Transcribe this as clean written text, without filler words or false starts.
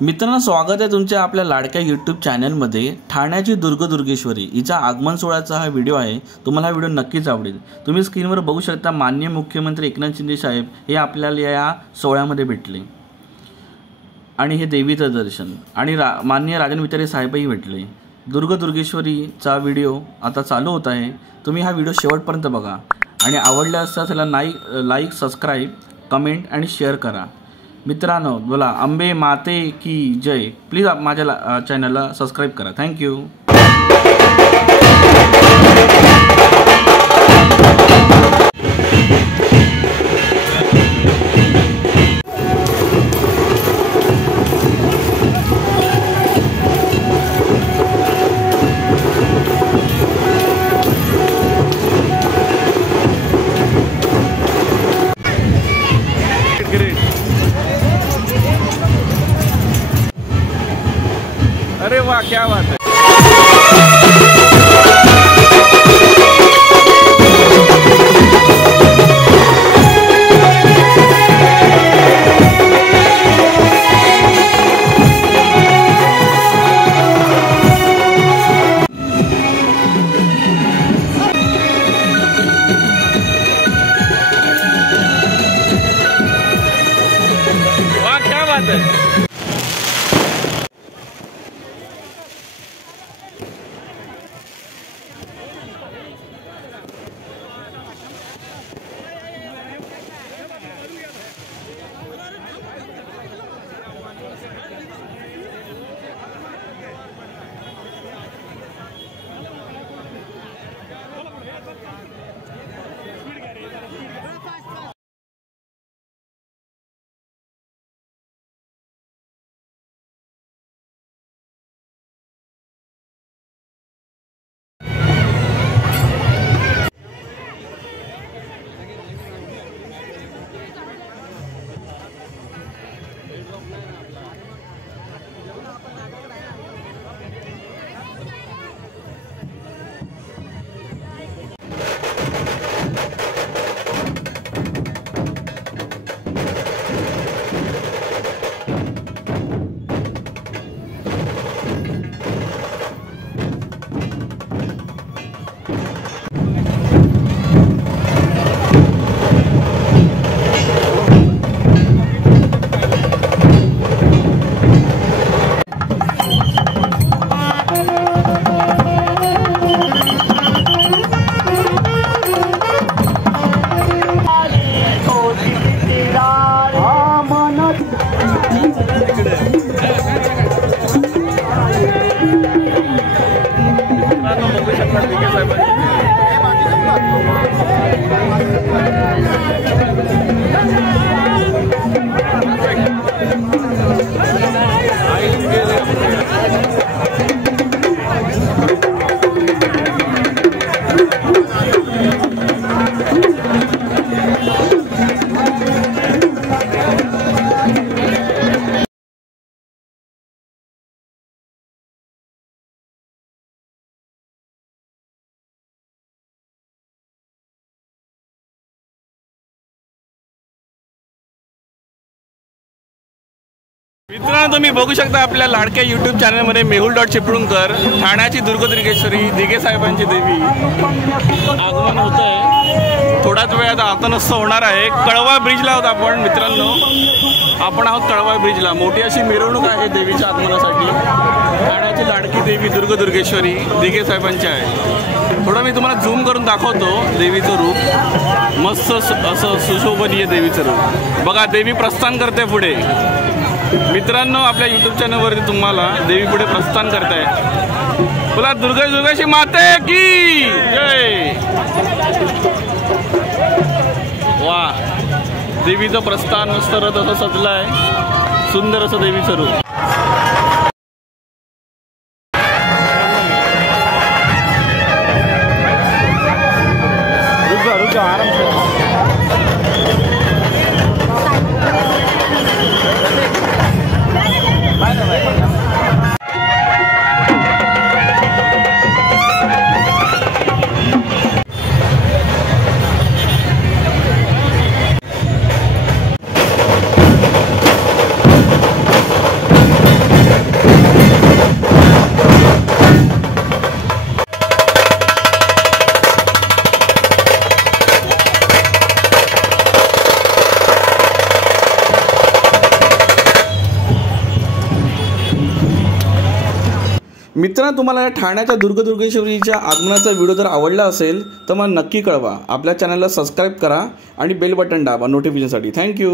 मित्रांनो, स्वागत आहे तुमच्या आपल्या लाडक्या यूट्यूब चॅनलमध्ये। ठाण्याची दुर्गेश्वरी हिचा आगमन सोहळ्याचा हा व्हिडिओ आहे। तुम्हाला हा व्हिडिओ नक्कीच आवडेल। तुम्ही स्क्रीनवर बघू शकता माननीय मुख्यमंत्री एकनाथ शिंदे साहेब हे आपल्याला या सोहळ्यामध्ये भेटले आणि हे देवीचं दर्शन आणि माननीय राजन विचारे साहेबही भेटले। दुर्गेश्वरीचा व्हिडिओ आता चालू होत आहे। तुम्ही हा व्हिडिओ शेवटपर्यंत बघा आणि आवडल्यास त्याला लाईक सबस्क्राइब कमेंट आणि शेअर करा। मित्रांनो, बोला अंबे माते की जय। प्लीज माझ्या चॅनलला सबस्क्राइब करा। थँक्यू। अरे वाह, क्या बात है। वाह, क्या बात है। मित्रांनो, तुम्ही बघू शकता आपल्या लाडक्या यूट्यूब चॅनलमध्ये मेहुल चिपळूणकर ठाण्याची दुर्गेश्वरी दिघे साहेबांची देवी आगमन होत आहे। थोड्याच वेळात आता नसतं होणार आहे। कळवा ब्रिजला आहोत आपण। मित्रांनो, आपण आहोत कळवा ब्रिजला। मोठी अशी मिरवणूक आहे देवीच्या आगमनासाठी। ठाण्याची लाडकी देवी दुर्गेश्वरी दिघे साहेबांची आहे। थोडं मी तुम्हाला झूम करून दाखवतो देवीचं रूप। मस्त असं सुशोभनीय देवीचं रूप बघा। देवी प्रस्थान करते पुढे। मित्रांनो, आपल्या यूट्यूब चॅनलवरती तुम्हाला देवी पुढे प्रस्थान करताय। बोला दुर्गेशी माते की जय। वाह, देवीचं प्रस्थान मस्त रथ असं सजलंय। सुंदर असं देवीचं रूप। रुक आराम से। मित्रांनो, तुम्हाला ठाण्याच्या दुर्गदुर्गेश्वरीच्या आगमनाचा व्हिडिओ जर आवडला असेल तर मला नक्की कळवा. आपल्या चॅनलला सबस्क्राईब करा आणि बेल बटन दाबा नोटिफिकेशनसाठी. थँक्यू.